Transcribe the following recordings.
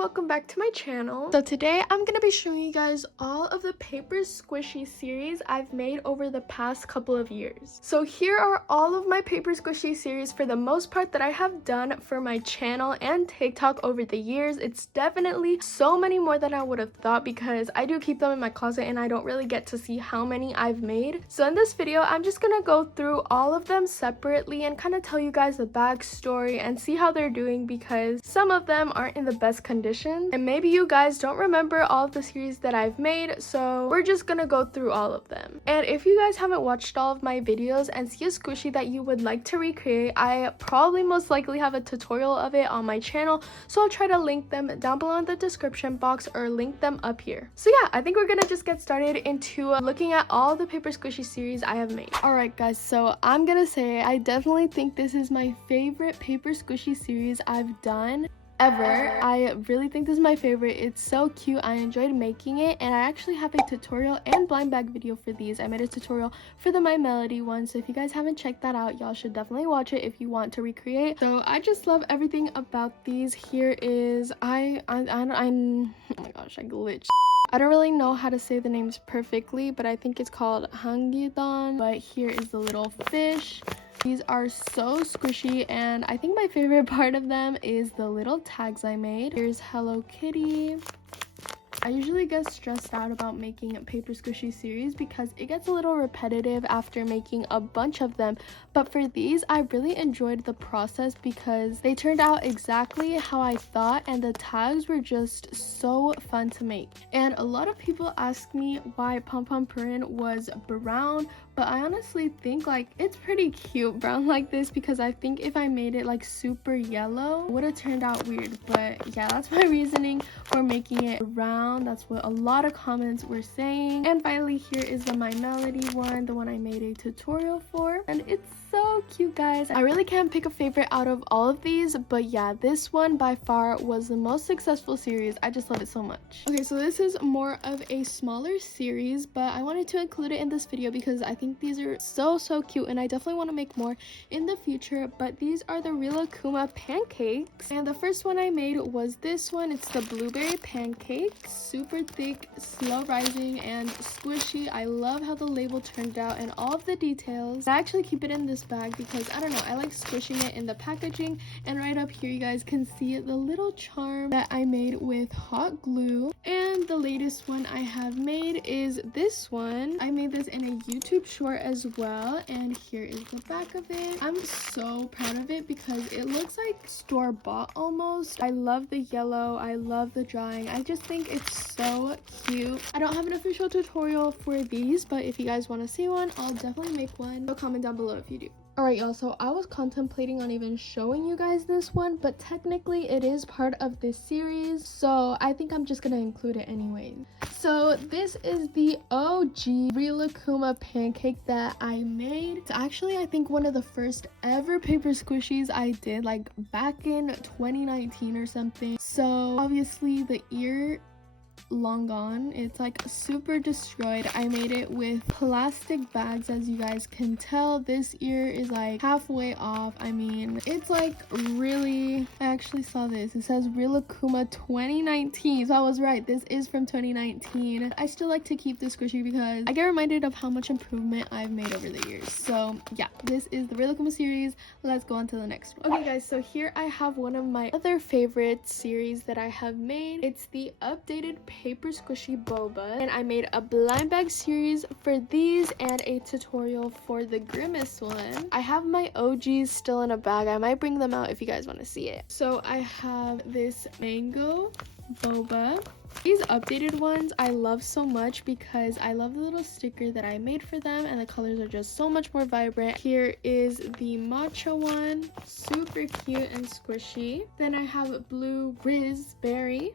welcome back to my channel. So today I'm gonna be showing you guys all of the paper squishy series I've made over the past couple of years. So here are all of my paper squishy series for the most part that I have done for my channel and TikTok over the years. It's definitely so many more than I would have thought because I do keep them in my closet and I don't really get to see how many I've made. So in this video I'm just gonna go through all of them separately and kind of tell you guys the backstory and see how they're doing because some of them aren't in the best condition and maybe you guys don't remember all of the series that I've made, so we're just gonna go through all of them. And if you guys haven't watched all of my videos and see a squishy that you would like to recreate, I probably most likely have a tutorial of it on my channel, so I'll try to link them down below in the description box or link them up here. So yeah, I think we're gonna just get started into looking at all the paper squishy series I have made. Alright guys, so I'm gonna say I definitely think this is my favorite paper squishy series I've done ever. I really think this is my favorite. It's so cute. I enjoyed making it, and I actually have a tutorial and blind bag video for these. I made a tutorial for the My Melody one, so if you guys haven't checked that out, y'all should definitely watch it if you want to recreate. So I just love everything about these. Here is oh my gosh, I glitched. I don't really know how to say the names perfectly, but I think it's called Hangidon. But here is the little fish. These are so squishy, and I think my favorite part of them is the little tags I made. Here's Hello Kitty. I usually get stressed out about making a paper squishy series because it gets a little repetitive after making a bunch of them, but for these I really enjoyed the process because they turned out exactly how I thought and the tags were just so fun to make. And a lot of people ask me why Pom Pom Purin was brown, but I honestly think like it's pretty cute brown like this because I think if I made it like super yellow it would have turned out weird. But yeah, that's my reasoning for making it brown. That's what a lot of comments were saying. And finally, here is the My Melody one, the one I made a tutorial for, and it's so cute, guys. I really can't pick a favorite out of all of these, but yeah, this one by far was the most successful series. I just love it so much. Okay, so this is more of a smaller series, but I wanted to include it in this video because I think these are so cute and I definitely want to make more in the future. But these are the Rilakkuma pancakes, and the first one I made was this one. It's the blueberry pancake, super thick, slow rising, and squishy. I love how the label turned out and all of the details. I actually keep it in this bag because I don't know, I like squishing it in the packaging. And right up here you guys can see the little charm that I made with hot glue. And the latest one I have made is this one. I made this in a YouTube short as well, and here is the back of it. I'm so proud of it because it looks like store-bought almost. I love the yellow, I love the drawing. I just think it's so cute. I don't have an official tutorial for these, but if you guys want to see one, I'll definitely make one. So comment down below if you do. Alright y'all, so I was contemplating on even showing you guys this one, but technically it is part of this series, so I think I'm just gonna include it anyways. So this is the OG Rilakkuma pancake that I made. It's actually I think one of the first ever paper squishies I did, like back in 2019 or something. So obviously the ear long gone, it's like super destroyed. I made it with plastic bags, as you guys can tell. This ear is like halfway off. I mean, it's like really, I actually saw this, it says Rilakkuma 2019, so I was right, this is from 2019. I still like to keep this squishy because I get reminded of how much improvement I've made over the years. So yeah, this is the Rilakkuma series. Let's go on to the next one. Okay guys, so here I have one of my other favorite series that I have made. It's the updated paper squishy boba, and I made a blind bag series for these and a tutorial for the grimace one. I have my OGs still in a bag. I might bring them out if you guys want to see it. So I have this mango boba. These updated ones I love so much because I love the little sticker that I made for them, and the colors are just so much more vibrant. Here is the matcha one, super cute and squishy. Then I have blue raspberry,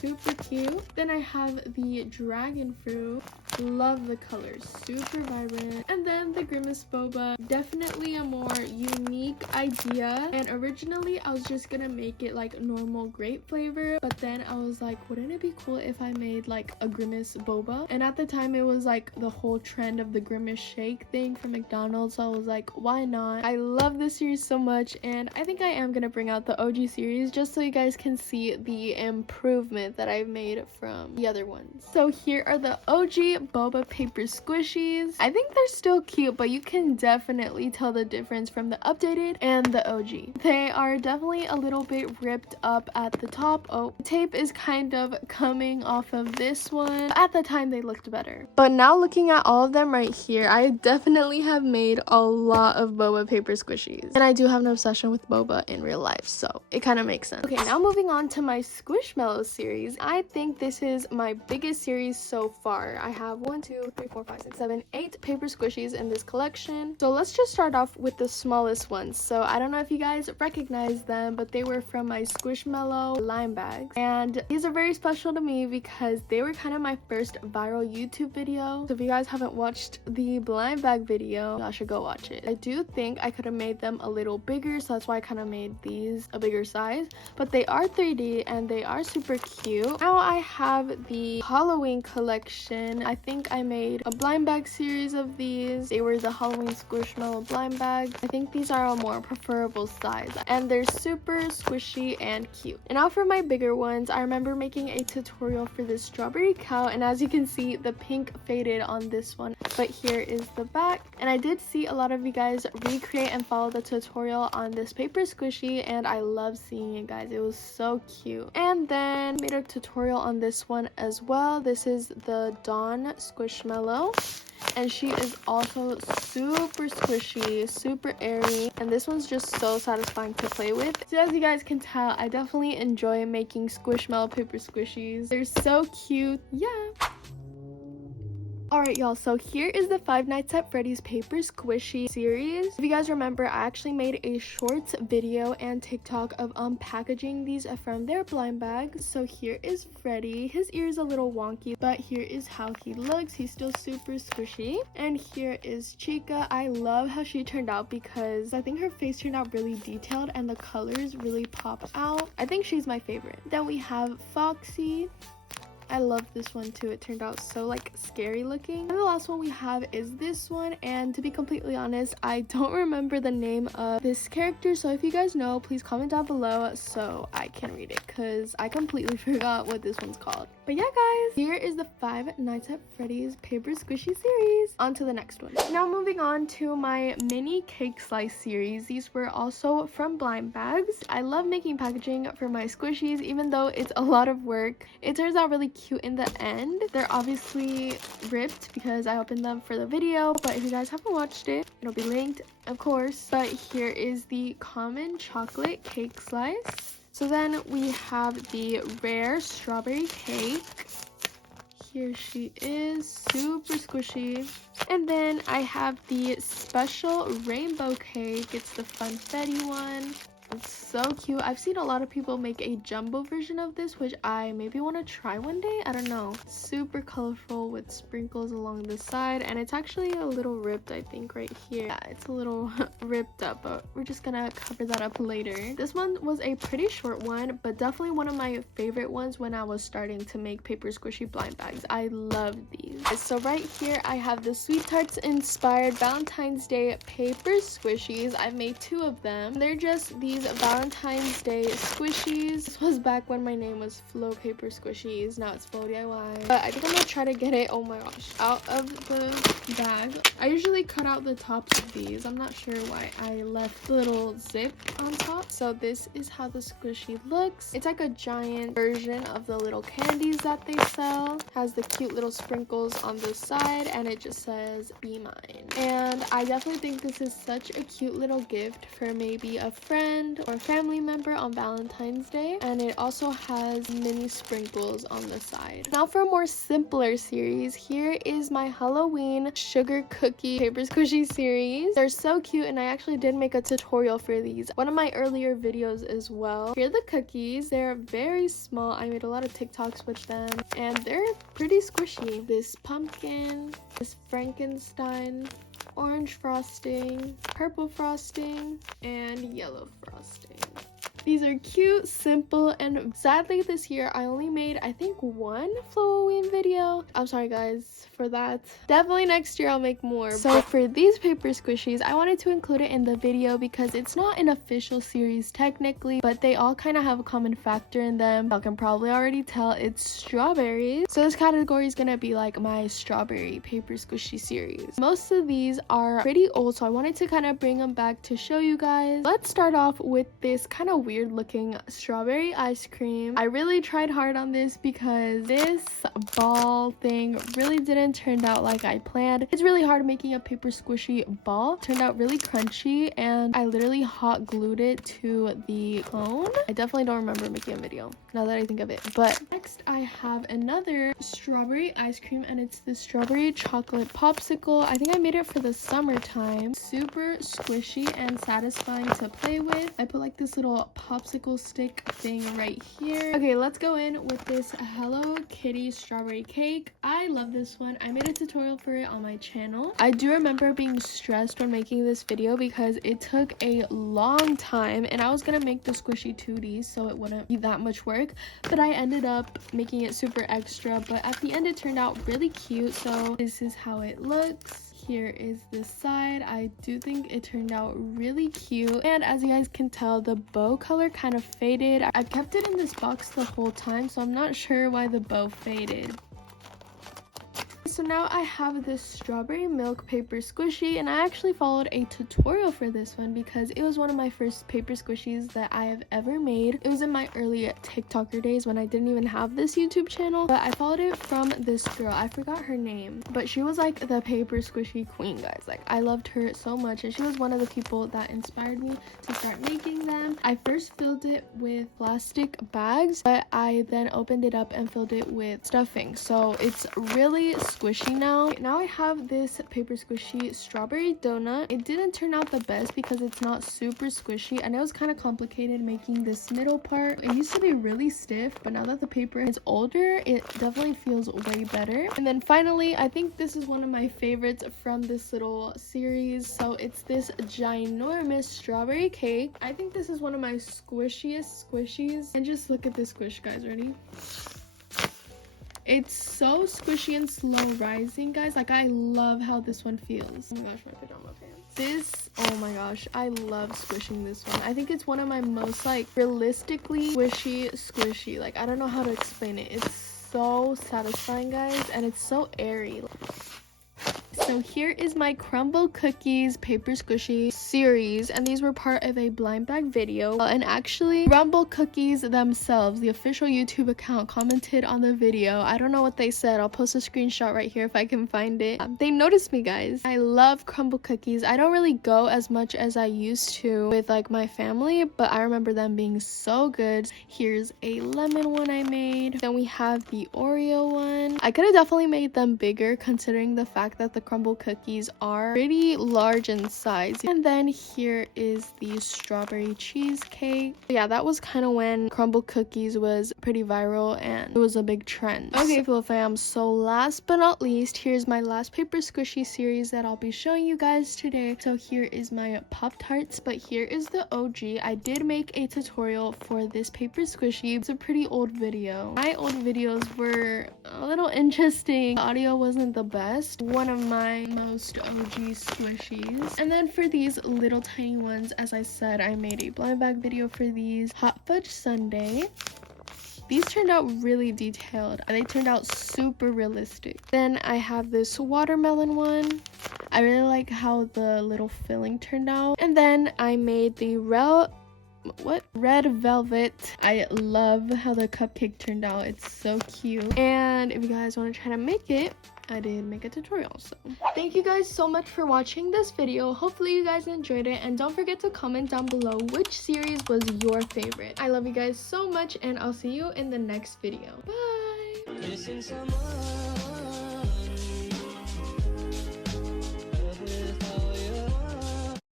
super cute. Then I have the dragon fruit. Love the colors, super vibrant. And then the Grimace boba, definitely a more unique idea. And originally I was just gonna make it like normal grape flavor, but then I was like, wouldn't it be cool if I made like a Grimace boba? And at the time it was like the whole trend of the Grimace shake thing from McDonald's, so I was like, why not? I love this series so much, and I think I am gonna bring out the OG series just so you guys can see the improvement that I've made from the other ones. So here are the OG boba paper squishies. I think they're still cute, but you can definitely tell the difference from the updated and the OG. They are definitely a little bit ripped up at the top. Oh, tape is kind of coming off of this one. At the time they looked better, but now looking at all of them right here, I definitely have made a lot of boba paper squishies, and I do have an obsession with boba in real life, so it kind of makes sense. Okay, now moving on to my Squishmallow series. I think this is my biggest series so far. I have 1, 2, 3, 4, 5, 6, 7, 8 paper squishies in this collection. So let's just start off with the smallest ones. So I don't know if you guys recognize them, but they were from my Squishmallow lime bags, and these are very special to me because they were kind of my first viral YouTube video. So if you guys haven't watched the blind bag video, y'all should go watch it. I do think I could have made them a little bigger, so that's why I kind of made these a bigger size, but they are 3D and they are super cute. Now I have the Halloween collection. I think I made a blind bag series of these. They were the Halloween Squishmallow blind bags. I think these are a more preferable size, and they're super squishy and cute. And now for my bigger ones, I remember making a tutorial for this strawberry cow, and as you can see, the pink faded on this one, but here is the back. And I did see a lot of you guys recreate and follow the tutorial on this paper squishy, and I love seeing it, guys. It was so cute. And then made a tutorial on this one as well. This is the Dawn Squishmallow, and she is also super squishy, super airy, and this one's just so satisfying to play with. So as you guys can tell, I definitely enjoy making Squishmallow paper squishies. They're so cute. Yeah. Alright y'all, so here is the Five Nights at Freddy's paper squishy series. If you guys remember, I actually made a shorts video and TikTok of unpackaging these from their blind bags. So here is Freddy. His ear is a little wonky, but here is how he looks. He's still super squishy. And here is Chica. I love how she turned out because I think her face turned out really detailed and the colors really popped out. I think she's my favorite. Then we have Foxy. I love this one too. It turned out so like scary looking. And the last one we have is this one, and to be completely honest, I don't remember the name of this character, so if you guys know, please comment down below so I can read it because I completely forgot what this one's called. But yeah guys, here is the Five Nights at Freddy's paper squishy series. On to the next one. Now moving on to my mini cake slice series. These were also from blind bags. I love making packaging for my squishies, even though it's a lot of work. It turns out really cute in the end. They're obviously ripped because I opened them for the video, but if you guys haven't watched it, it'll be linked, of course. But here is the common chocolate cake slice. So then we have the rare strawberry cake. Here she is, super squishy. And then I have the special rainbow cake. It's the funfetti one. It's so cute. I've seen a lot of people make a jumbo version of this, which I maybe want to try one day. I don't know. Super colorful with sprinkles along the side, and it's actually a little ripped, I think, right here. Yeah, it's a little ripped up, but we're just gonna cover that up later. This one was a pretty short one, but definitely one of my favorite ones when I was starting to make paper squishy blind bags. I love these. So right here I have the Sweet Tarts inspired Valentine's Day paper squishies. I've made 2 of them. They're just these Valentine's Day squishies. This was back when my name was Flow Paper Squishies. Now it's Flow DIY. But I think I'm gonna try to get it, oh my gosh, out of the bag. I usually cut out the tops of these. I'm not sure why I left the little zip on top. So this is how the squishy looks. It's like a giant version of the little candies that they sell. Has the cute little sprinkles on the side, and it just says be mine. And I definitely think this is such a cute little gift for maybe a friend friend or family member on Valentine's Day, and it also has mini sprinkles on the side. Now for a more simpler series, here is my Halloween sugar cookie paper squishy series. They're so cute, and I actually did make a tutorial for these, one of my earlier videos as well. Here are the cookies. They're very small. I made a lot of TikToks with them, and they're pretty squishy. This pumpkin, this Frankenstein, orange frosting, purple frosting, and yellow frosting. These are cute, simple, and sadly this year I only made, I think, one Halloween video. I'm sorry guys for that. Definitely next year I'll make more. So for these paper squishies, I wanted to include it in the video because it's not an official series technically, but they all kind of have a common factor in them. Y'all can probably already tell it's strawberries. So this category is gonna be like my strawberry paper squishy series. Most of these are pretty old, so I wanted to kind of bring them back to show you guys. Let's start off with this kind of weird looking strawberry ice cream. I really tried hard on this because this ball thing really didn't turn out like I planned. It's really hard making a paper squishy ball. It turned out really crunchy, and I literally hot glued it to the cone. I definitely don't remember making a video now that I think of it. But next I have another strawberry ice cream, and it's the strawberry chocolate popsicle. I think I made it for the summertime. Super squishy and satisfying to play with. I put like this little popsicle stick thing right here. Okay, let's go in with this Hello Kitty strawberry cake. I love this one. I made a tutorial for it on my channel. I do remember being stressed when making this video because it took a long time, and I was gonna make the squishy 2D so it wouldn't be that much work, but I ended up making it super extra. But at the end it turned out really cute. So this is how it looks. Here is the side. I do think it turned out really cute, and as you guys can tell, the bow color kind of faded. I kept it in this box the whole time, so I'm not sure why the bow faded. So now I have this strawberry milk paper squishy, and I actually followed a tutorial for this one because it was one of my first paper squishies that I have ever made. It was in my early TikToker days when I didn't even have this YouTube channel, but I followed it from this girl. I forgot her name, but she was like the paper squishy queen, guys. Like, I loved her so much, and she was one of the people that inspired me to start making them. I first filled it with plastic bags, but I then opened it up and filled it with stuffing, so it's really squishy now. Now I have this paper squishy strawberry donut. It didn't turn out the best because it's not super squishy, and it was kind of complicated making this middle part. It used to be really stiff, but now that the paper is older, it definitely feels way better. And then finally, I think this is one of my favorites from this little series. So it's this ginormous strawberry cake. I think this is one of my squishiest squishies, and just look at this squish, guys. Ready? It's so squishy and slow rising, guys. Like, I love how this one feels. Oh my gosh, my pajama pants. This, oh my gosh, I love squishing this one. I think it's one of my most, like, realistically squishy. Like, I don't know how to explain it. It's so satisfying, guys, and it's so airy. So here is my Crumble cookies paper squishy series, and these were part of a blind bag video. And actually, Crumble cookies themselves, the official YouTube account, commented on the video. I don't know what they said. I'll post a screenshot right here if I can find it. They noticed me, guys. I love Crumble cookies. I don't really go as much as I used to with like my family, but I remember them being so good. Here's a lemon one I made. Then we have the Oreo one. I could have definitely made them bigger considering the fact that the Crumble cookies are pretty large in size. And then here is the strawberry cheesecake. Yeah, that was kind of when Crumble cookies was pretty viral and it was a big trend. Okay, Phil fam, so last but not least, here's my last paper squishy series that I'll be showing you guys today. So here is my Pop-Tarts, but here is the OG. I did make a tutorial for this paper squishy. It's a pretty old video. My old videos were a little interesting. The audio wasn't the best. One of my most OG squishies. And then for these little tiny ones, as I said, I made a blind bag video for these. Hot fudge sundae. These turned out really detailed. They turned out super realistic. Then I have this watermelon one. I really like how the little filling turned out. And then I made the what? Red velvet. I love how the cupcake turned out. It's so cute. And if you guys want to try to make it, I did make a tutorial. So thank you guys so much for watching this video. Hopefully you guys enjoyed it, and don't forget to comment down below which series was your favorite. I love you guys so much, and I'll see you in the next video. Bye.